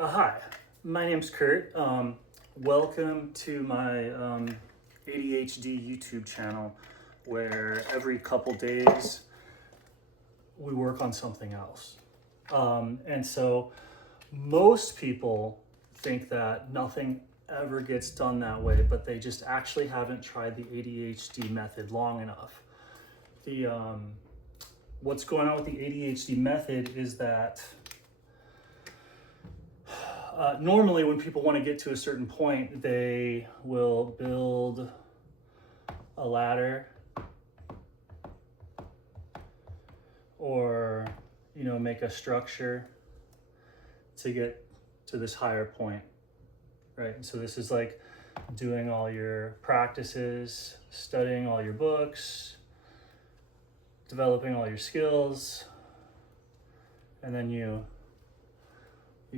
Hi, my name's Kurt. Welcome to my ADHD YouTube channel where every couple days we work on something else. And so most people think that nothing ever gets done that way, but they just actually haven't tried the ADHD method long enough. What's going on with the ADHD method is that normally when people want to get to a certain point, they will build a ladder or, make a structure to get to this higher point, right? And so this is like doing all your practices, studying all your books, developing all your skills, and then you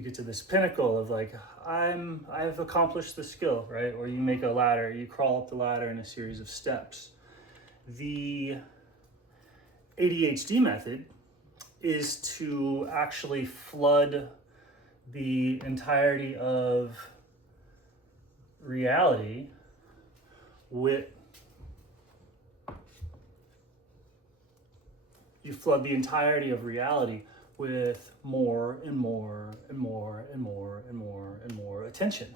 get to this pinnacle of like, I've accomplished the skill, right? Or you make a ladder, you crawl up the ladder in a series of steps. The ADHD method is to actually flood the entirety of reality with more and more and more and more and more and more attention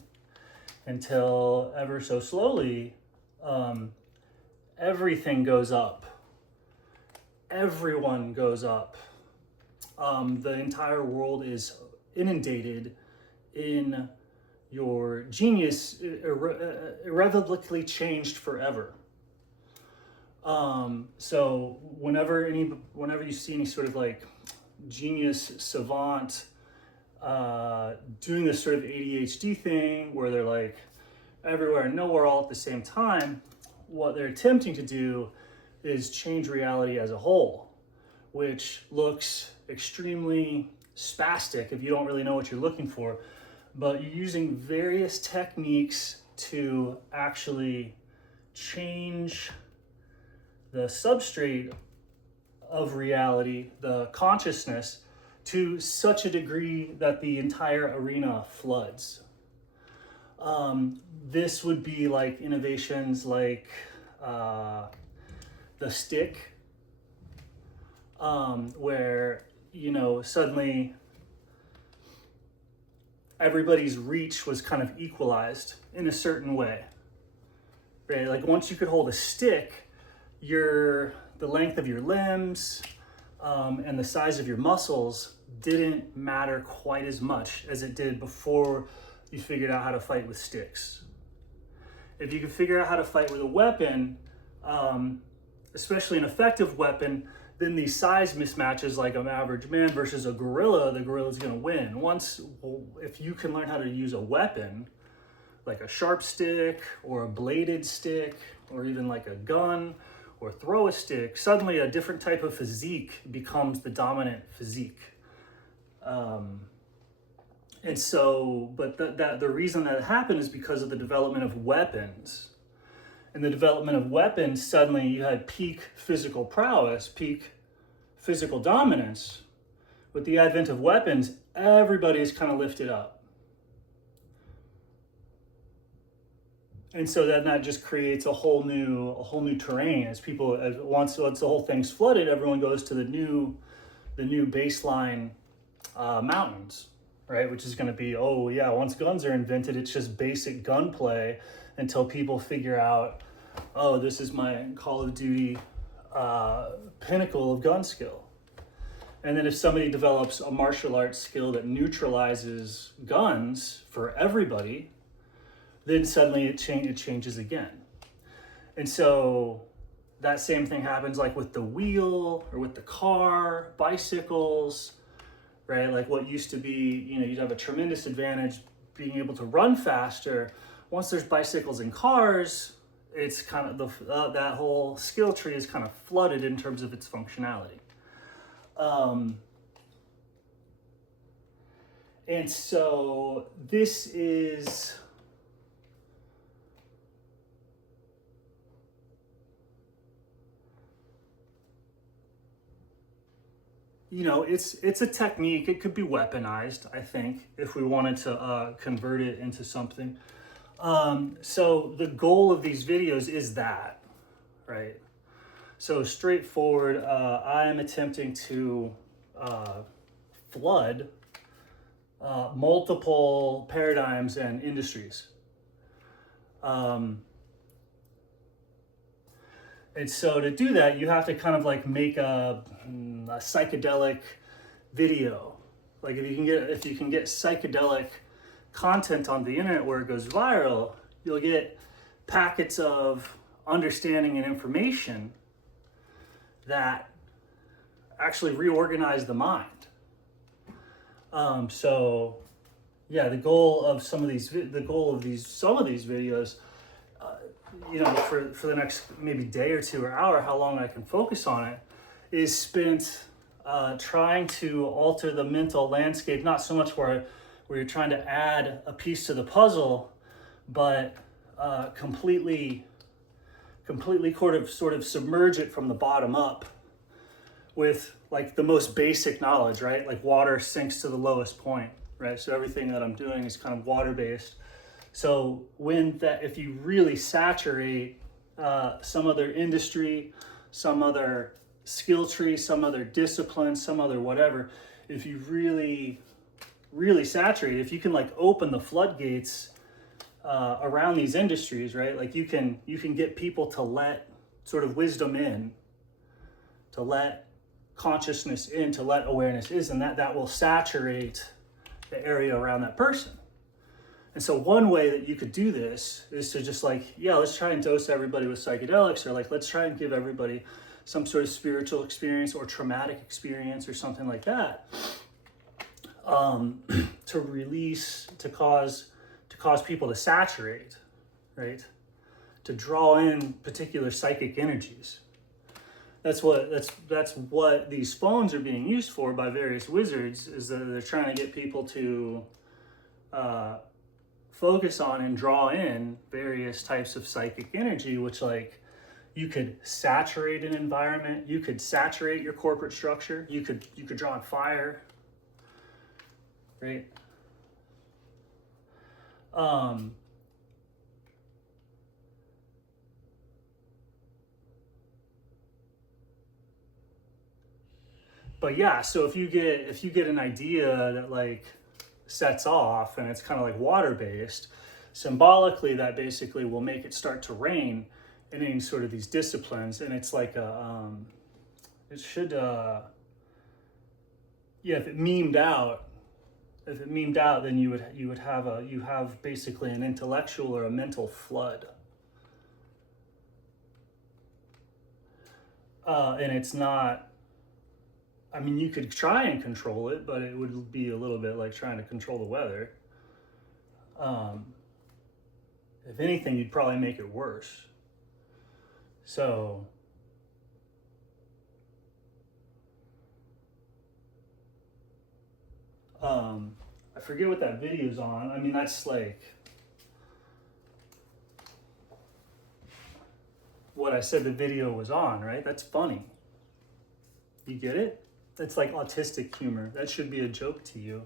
until ever so slowly everything goes up. Everyone goes up. The entire world is inundated in your genius, irrevocably changed forever. So whenever you see any sort of like genius savant doing this sort of ADHD thing where they're like everywhere and nowhere all at the same time, what they're attempting to do is change reality as a whole, which looks extremely spastic if you don't really know what you're looking for, but you're using various techniques to actually change the substrate of reality, the consciousness, to such a degree that the entire arena floods. This would be like innovations like the stick, where, suddenly everybody's reach was kind of equalized in a certain way, right? Like once you could hold a stick, the length of your limbs and the size of your muscles didn't matter quite as much as it did before you figured out how to fight with sticks. If you can figure out how to fight with a weapon, especially an effective weapon, then these size mismatches, like an average man versus a gorilla, the gorilla's gonna win. If you can learn how to use a weapon, like a sharp stick or a bladed stick, or even like a gun, or throw a stick, suddenly a different type of physique becomes the dominant physique. And so, but the reason that happened is because of the development of weapons. In the development of weapons, suddenly you had peak physical prowess, peak physical dominance. With the advent of weapons, everybody is kind of lifted up. And so then that just creates a whole new terrain once the whole thing's flooded, everyone goes to the new baseline mountains, right? Which is going to be, oh yeah, once guns are invented, it's just basic gunplay until people figure out, oh, this is my Call of Duty pinnacle of gun skill. And then if somebody develops a martial arts skill that neutralizes guns for everybody, then suddenly it changes again. And so that same thing happens like with the wheel or with the car, bicycles, right? Like what used to be, you'd have a tremendous advantage being able to run faster. Once there's bicycles and cars, it's kind of that whole skill tree is kind of flooded in terms of its functionality. And so this is it's a technique. It could be weaponized, I think, if we wanted to convert it into something. So the goal of these videos is that, right? So straightforward, I am attempting to flood multiple paradigms and industries. And so to do that, you have to kind of like make a psychedelic video. Like if you can get psychedelic content on the internet where it goes viral, you'll get packets of understanding and information that actually reorganize the mind. So yeah, the goal of some of these videos, for the next maybe day or two or hour, how long I can focus on it, is spent trying to alter the mental landscape, not so much where you're trying to add a piece to the puzzle, but completely sort of submerge it from the bottom up with like the most basic knowledge, right? Like water sinks to the lowest point, right? So everything that I'm doing is kind of water-based. So if you really saturate some other industry, some other skill tree, some other discipline, some other whatever, if you really, really saturate, if you can like open the floodgates around these industries, right? Like you can get people to let sort of wisdom in, to let consciousness in, to let awareness in, and that will saturate the area around that person. And so one way that you could do this is to just like, let's try and dose everybody with psychedelics, or like, let's try and give everybody some sort of spiritual experience or traumatic experience or something like that, to cause people to saturate, right? To draw in particular psychic energies. That's what these phones are being used for by various wizards, is that they're trying to get people to focus on and draw in various types of psychic energy, which like you could saturate an environment, you could saturate your corporate structure, you could draw on fire, right? But yeah, so if you get an idea that like sets off and it's kind of like water based, symbolically that basically will make it start to rain in any sort of these disciplines. And it's like if it memed out, then you have basically an intellectual or a mental flood. And it's not, I mean, you could try and control it, but it would be a little bit like trying to control the weather. If anything, you'd probably make it worse. So, I forget what that video's on. I mean, that's like what I said the video was on, right? That's funny. You get it? That's like autistic humor. That should be a joke to you.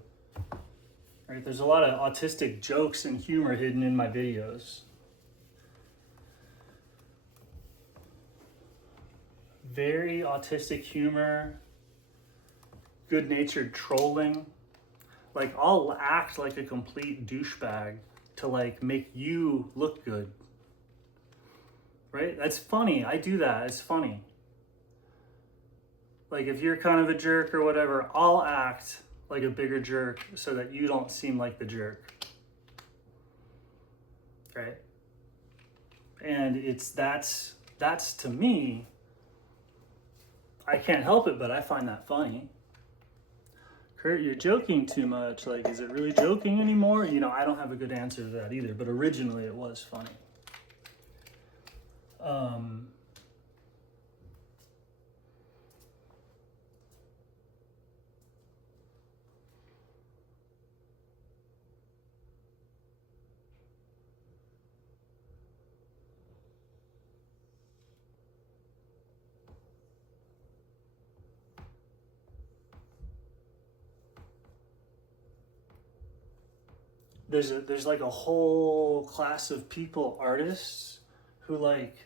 Right? There's a lot of autistic jokes and humor hidden in my videos. Very autistic humor, good-natured trolling. Like, I'll act like a complete douchebag to like make you look good. Right? That's funny. I do that. It's funny. Like, if you're kind of a jerk or whatever, I'll act like a bigger jerk so that you don't seem like the jerk. Right? And that's to me, I can't help it, but I find that funny. Kurt, you're joking too much. Like, is it really joking anymore? I don't have a good answer to that either, but originally it was funny. there's like a whole class of people, artists, who like,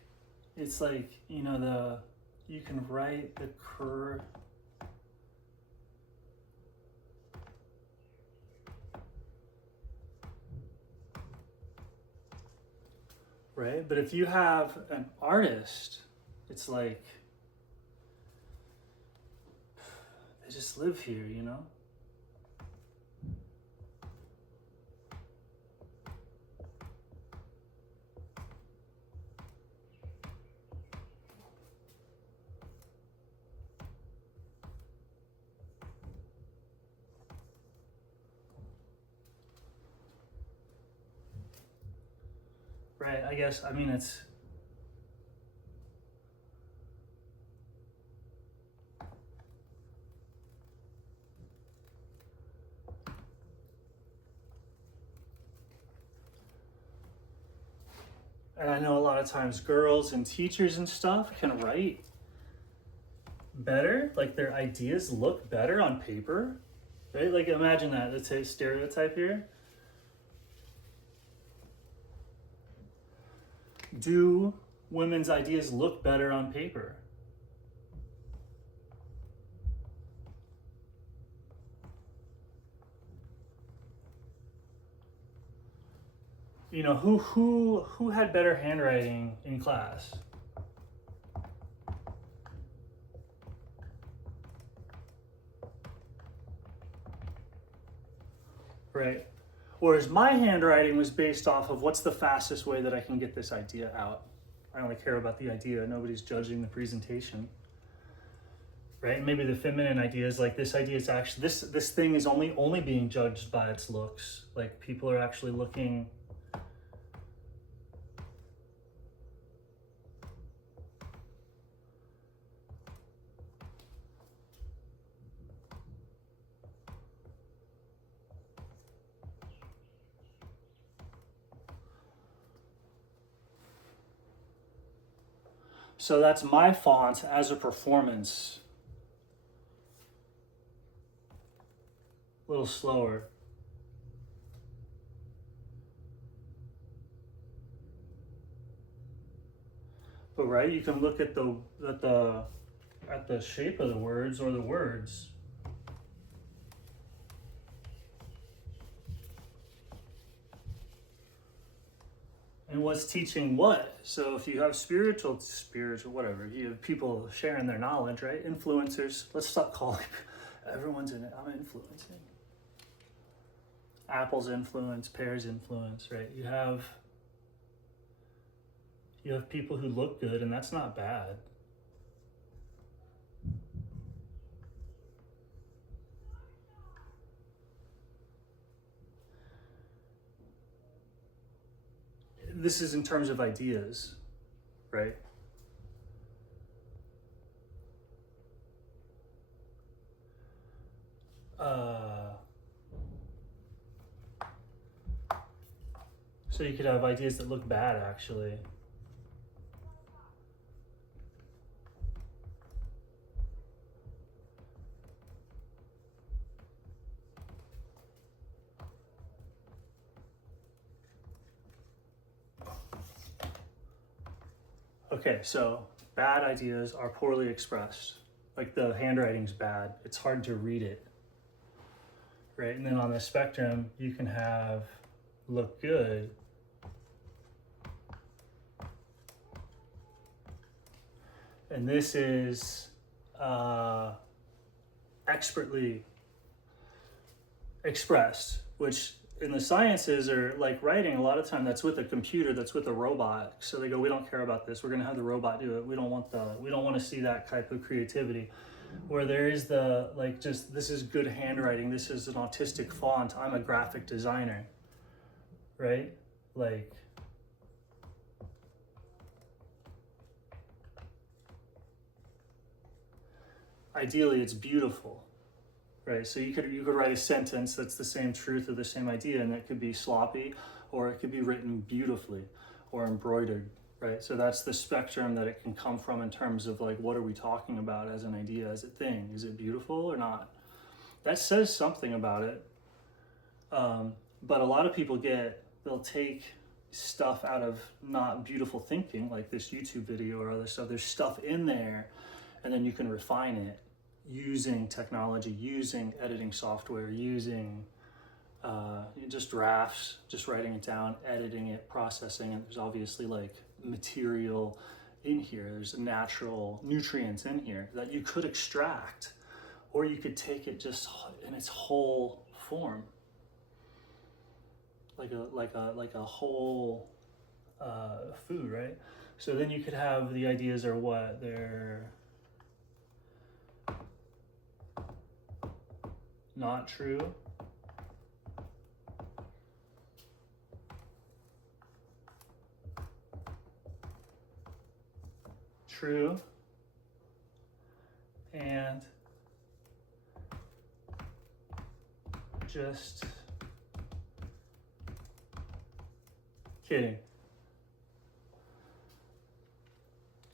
it's like, you know, you can write the right? But if you have an artist, it's like they just live here, you know? Right, I guess, I mean, it's, and I know a lot of times girls and teachers and stuff can write better, like their ideas look better on paper, right? Like imagine that, let's say stereotype here. Do women's ideas look better on paper? You know, who had better handwriting in class? Right. Whereas my handwriting was based off of what's the fastest way that I can get this idea out. I only care about the idea. Nobody's judging the presentation. Right? And maybe the feminine idea is like this idea is actually this thing is only being judged by its looks. Like people are actually looking. So that's my font as a performance. A little slower. But right, you can look at the shape of the words or the words. And what's teaching what? So if you have spiritual, whatever, you have people sharing their knowledge, right? Influencers. Let's stop calling everyone's in it. I'm influencing. Apple's influence, pear's influence, right? You have people who look good, and that's not bad. This is in terms of ideas, right? So you could have ideas that look bad, actually. Okay, so bad ideas are poorly expressed. Like the handwriting's bad. It's hard to read it. Right? And then on the spectrum, you can have look good. And this is expertly expressed, which in the sciences are like writing, a lot of time that's with a computer, that's with a robot. So they go, we don't care about this. We're gonna have the robot do it. We don't want to see that type of creativity. Where there is the like just this is good handwriting, this is an autistic font, I'm a graphic designer. Right? Like ideally it's beautiful. Right, so you could write a sentence that's the same truth or the same idea, and it could be sloppy, or it could be written beautifully, or embroidered. Right, so that's the spectrum that it can come from in terms of like what are we talking about as an idea, as a thing? Is it beautiful or not? That says something about it. But a lot of people they'll take stuff out of not beautiful thinking, like this YouTube video or other stuff. There's stuff in there, and then you can refine it using technology, using editing software, using just drafts, just writing it down, editing it, processing it. There's obviously like material in here. There's natural nutrients in here that you could extract, or you could take it just in its whole form, like a whole food, right? So then you could have the ideas are what they're not true, true, and just kidding.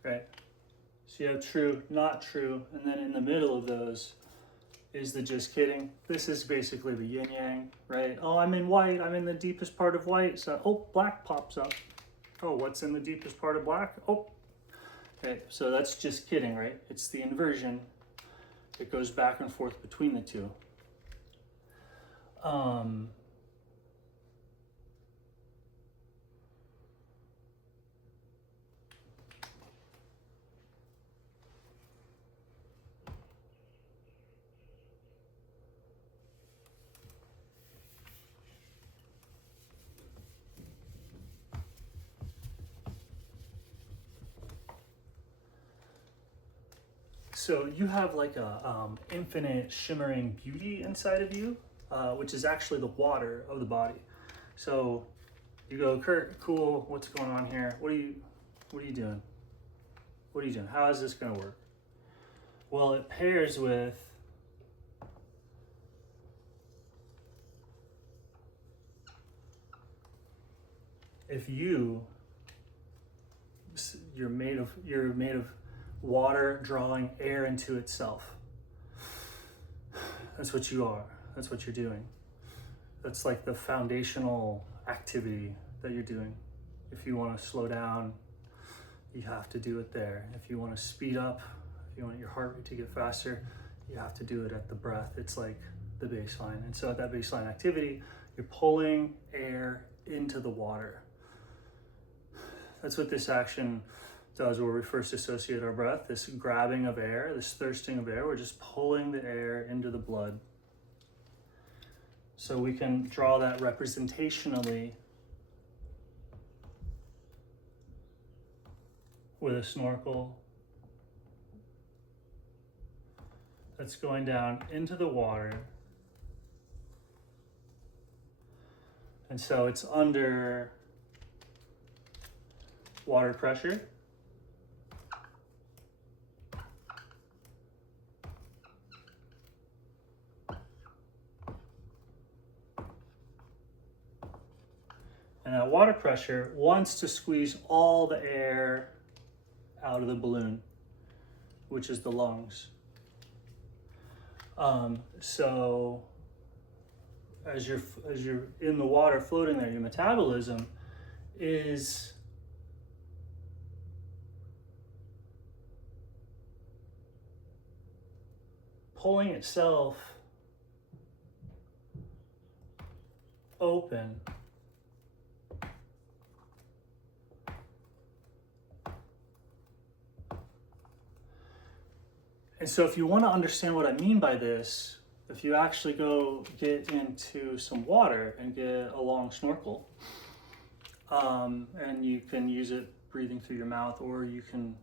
Right? So you have true, not true, and then in the middle of those is the just kidding. This is basically the yin yang, right? Oh, I'm in white, I'm in the deepest part of white, so oh, black pops up. Oh, what's in the deepest part of black? Oh, okay, so that's just kidding, right? It's the inversion. It goes back and forth between the two. So you have like a infinite shimmering beauty inside of you, which is actually the water of the body. So you go, Kurt, cool, what's going on here? What are you doing? What are you doing? How is this gonna work? Well, it pairs with if you're made of water drawing air into itself. That's what you are. That's what you're doing. That's like the foundational activity that you're doing. If you want to slow down, you have to do it there. If you want to speed up, if you want your heart rate to get faster, you have to do it at the breath. It's like the baseline. And so at that baseline activity, you're pulling air into the water. That's what this action does, where we first associate our breath, this grabbing of air, this thirsting of air. We're just pulling the air into the blood. So we can draw that representationally with a snorkel that's going down into the water. And so it's under water pressure. And that water pressure wants to squeeze all the air out of the balloon, which is the lungs. So as you're in the water floating there, your metabolism is pulling itself open And so if you want to understand what I mean by this, if you actually go get into some water and get a long snorkel, and you can use it breathing through your mouth, or you can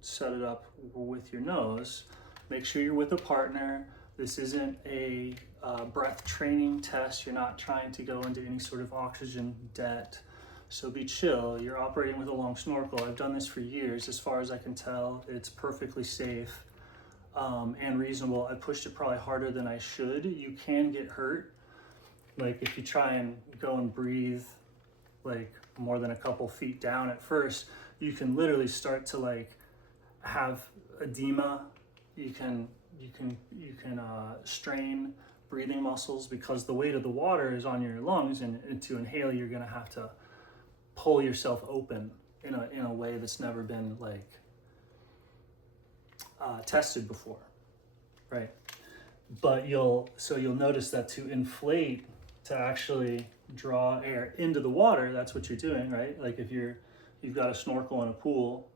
set it up with your nose. Make sure you're with a partner. This isn't a breath training test. You're not trying to go into any sort of oxygen debt. So be chill. You're operating with a long snorkel. I've done this for years. As far as I can tell, it's perfectly safe and reasonable. I pushed it probably harder than I should. You can get hurt. Like if you try and go and breathe like more than a couple feet down at first, you can literally start to like have edema. You can strain breathing muscles, because the weight of the water is on your lungs, and to inhale, you're going to have to pull yourself open in a way that's never been like tested before, right? But you'll notice that to inflate, to actually draw air into the water, that's what you're doing, right? Like if you've got a snorkel in a pool,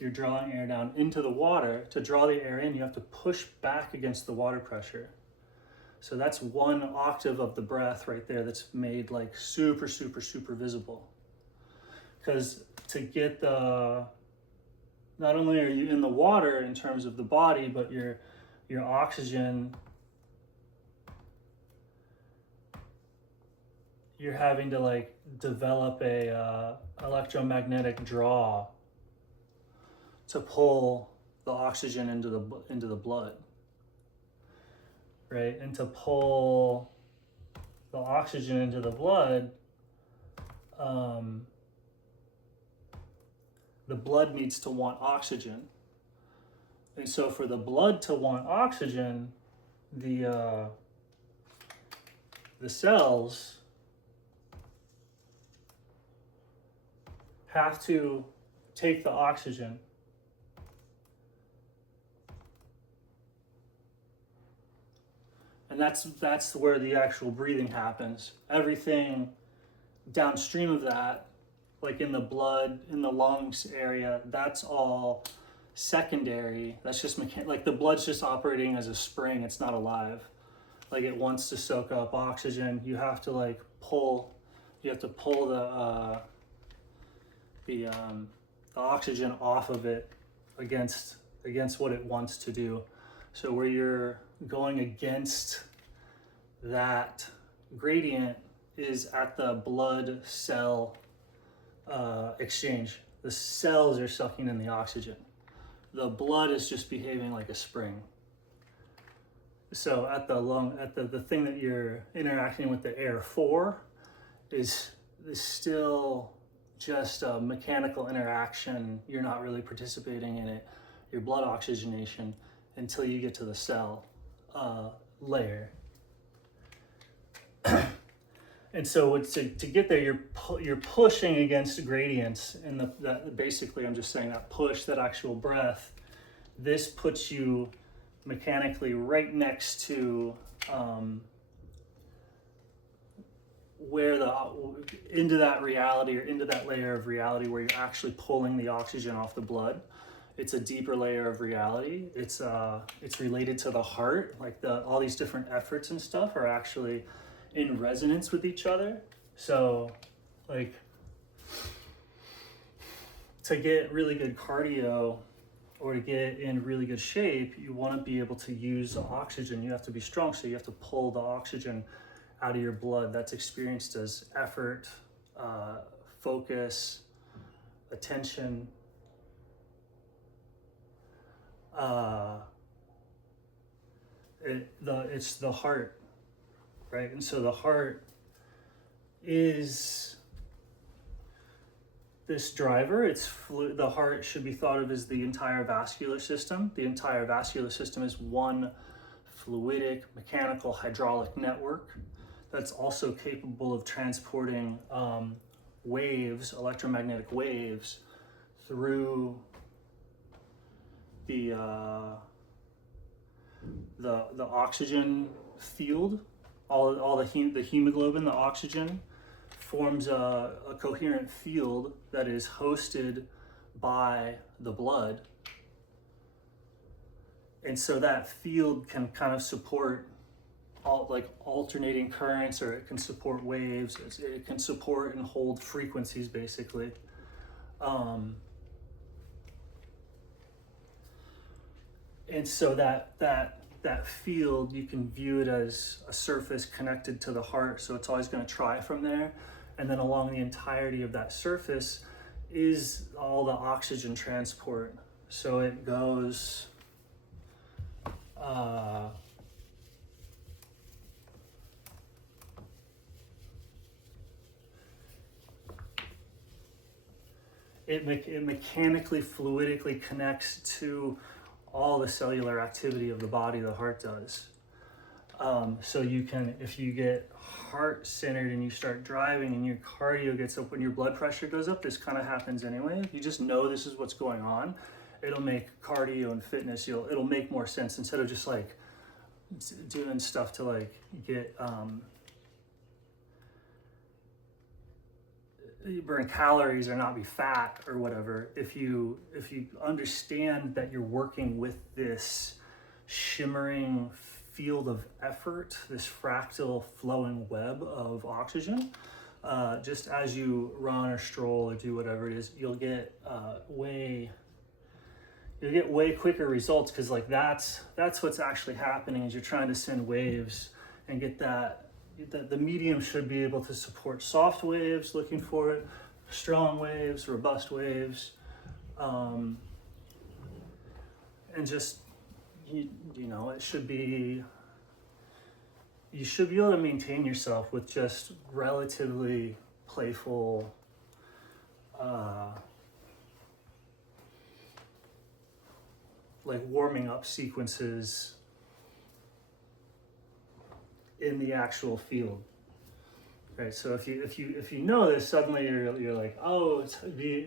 you're drawing air down into the water. To draw the air in, you have to push back against the water pressure. So that's one octave of the breath right there that's made like super, super, super visible. Because to get not only are you in the water in terms of the body, but your oxygen, you're having to like develop a electromagnetic draw to pull the oxygen into the blood, right? And to pull the oxygen into the blood, the blood needs to want oxygen. And so for the blood to want oxygen, the cells have to take the oxygen and that's where the actual breathing happens. Everything downstream of that, like in the blood, in the lungs area, that's all secondary. That's just like the blood's just operating as a spring. It's not alive. Like it wants to soak up oxygen. You have to like pull the oxygen off of it against what it wants to do. So where you're going against that gradient is at the blood cell exchange. The cells are sucking in the oxygen. The blood is just behaving like a spring. So at the thing that you're interacting with the air for is still just a mechanical interaction. You're not really participating in it, your blood oxygenation, until you get to the cell layer. And so to get there, you're pushing against gradients, and basically I'm just saying that push, that actual breath, this puts you mechanically right next to into that reality, or into that layer of reality where you're actually pulling the oxygen off the blood. It's a deeper layer of reality. It's related to the heart. Like all these different efforts and stuff are actually in resonance with each other. So like to get really good cardio or to get in really good shape, you want to be able to use the oxygen. You have to be strong, so you have to pull the oxygen out of your blood. That's experienced as effort, focus, attention. It's the heart, right? And so the heart is this driver. The heart should be thought of as the entire vascular system. The entire vascular system is one fluidic, mechanical, hydraulic network that's also capable of transporting waves, electromagnetic waves, through the oxygen field. All the hemoglobin, the oxygen, forms a coherent field that is hosted by the blood. And so that field can kind of support alternating currents, or it can support waves. It can support and hold frequencies, basically. And so that field, you can view it as a surface connected to the heart. So it's always going to try from there. And then along the entirety of that surface is all the oxygen transport. So it goes it mechanically, fluidically connects to all the cellular activity of the body, the heart does. So you can, if you get heart centered and you start driving and your cardio gets up when your blood pressure goes up, this kind of happens anyway. If you just know this is what's going on, it'll make cardio and fitness, it'll make more sense instead of just like doing stuff to like get, burn calories or not be fat or whatever. If you understand that you're working with this shimmering field of effort, this fractal flowing web of oxygen, just as you run or stroll or do whatever it is, you'll get way quicker results, because like that's what's actually happening is you're trying to send waves and get that. The medium should be able to support soft waves, looking for it, strong waves, robust waves, and just you know, it should be, you should be able to maintain yourself with just relatively playful, like warming up sequences in the actual field. Right, so if you know this, suddenly you're like, oh,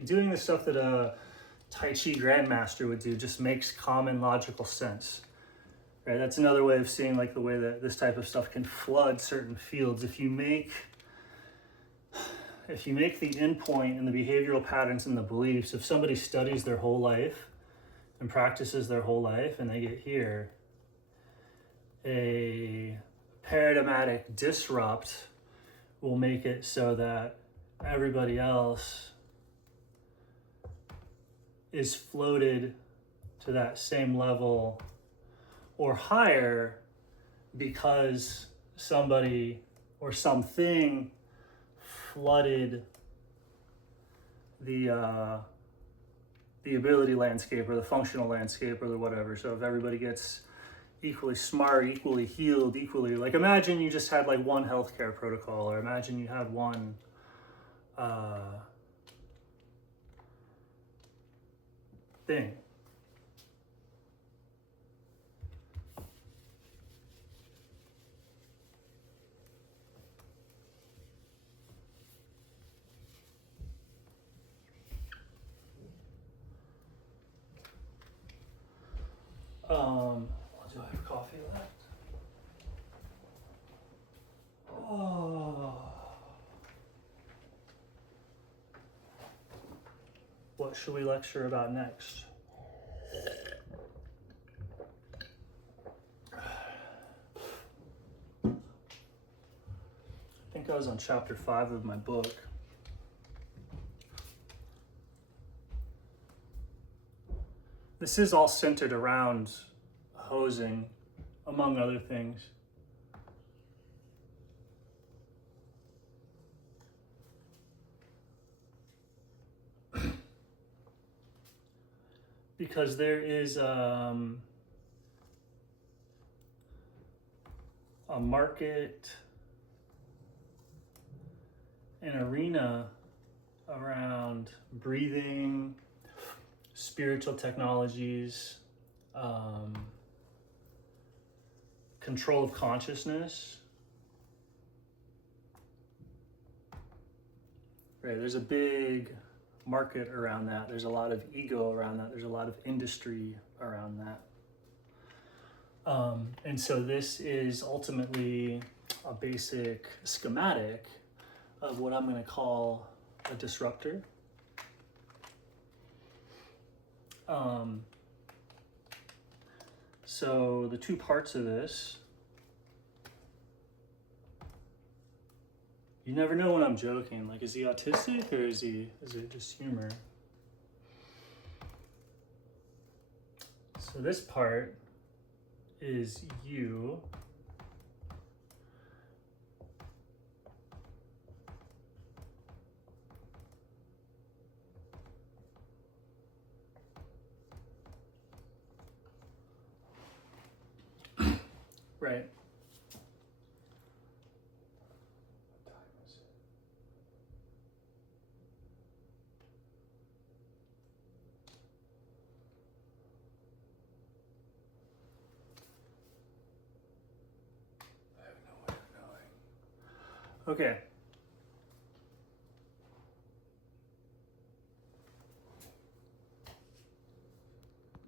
doing the stuff that a Tai Chi grandmaster would do just makes common logical sense. Right, that's another way of seeing like the way that this type of stuff can flood certain fields. If you make the endpoint and the behavioral patterns and the beliefs, if somebody studies their whole life and practices their whole life and they get here, a paradigmatic disrupt will make it so that everybody else is floated to that same level or higher, because somebody or something flooded the ability landscape or the functional landscape or the whatever. So if everybody gets equally smart, equally healed, equally, like imagine you just had like one healthcare protocol, or imagine you had one thing. Do I have coffee left? Oh. What should we lecture about next? I think I was on chapter 5 of my book. This is all centered around hosing, among other things. Because there is a market, an arena around breathing, spiritual technologies, control of consciousness. Right, there's a big market around that. There's a lot of ego around that. There's a lot of industry around that. And so this is ultimately a basic schematic of what I'm going to call a disruptor. So the two parts of this, you never know when I'm joking. Like, is he autistic or is it just humor? So this part is you. Right. What time is it? Okay.